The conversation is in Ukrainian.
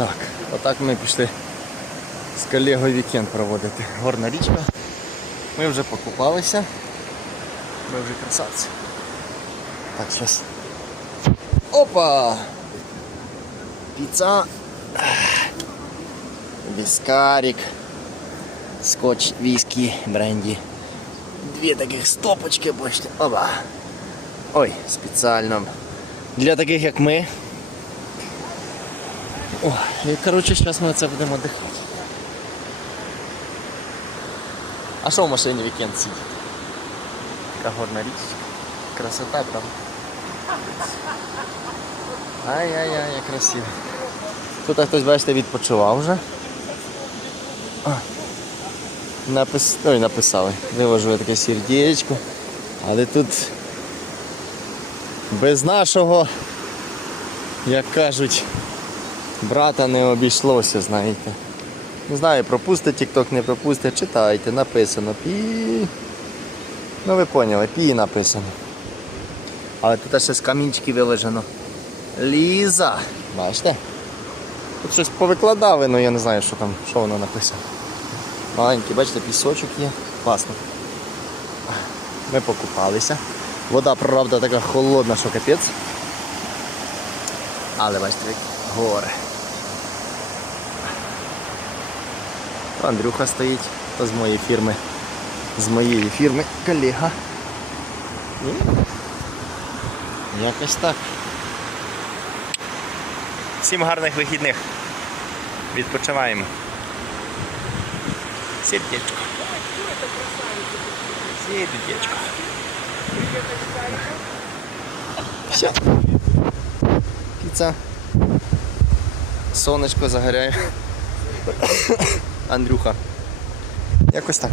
Так, отак ми пішли з колегою вікенд проводити. Горна річка. Ми вже покупалися. Ми вже красавці. Так, зараз. Опа! Піца. Віскарик. Скотч, віскі, бренді. Дві таких стопочки, бачите. Опа. Ой, спеціально. Для таких як ми. О, і коротше, зараз ми це будемо дихати. А що в машині вікенд сидить? Така горна річ. Красота, правда? Ай-яй-яй, як красиво. Тут хтось, бачите, відпочивав вже. Напис... Ой, написали. Вивожу я таке сердечко. Але тут без нашого, як кажуть, брата не обійшлося, знаєте. Не знаю, пропустить TikTok, не пропустить, читайте, написано пі. Ну ви поняли, пі написано. Але тут ще з камінчики вилежено. Ліза. Бачите? Тут щось повикладали, але я не знаю, що там, що воно написано. Маленький, бачите, пісочок є. Класно. Ми покупалися. Вода, правда, така холодна, що капець. Але бачите, як гори. То Андрюха стоїть, то з моєї фірми. З моєї фірми колега. Ну, якось так. Всім гарних вихідних. Відпочиваємо. Сердечко. Сердечко. Все. Піца. Сонечко загоряє. Андрюха. Якось так.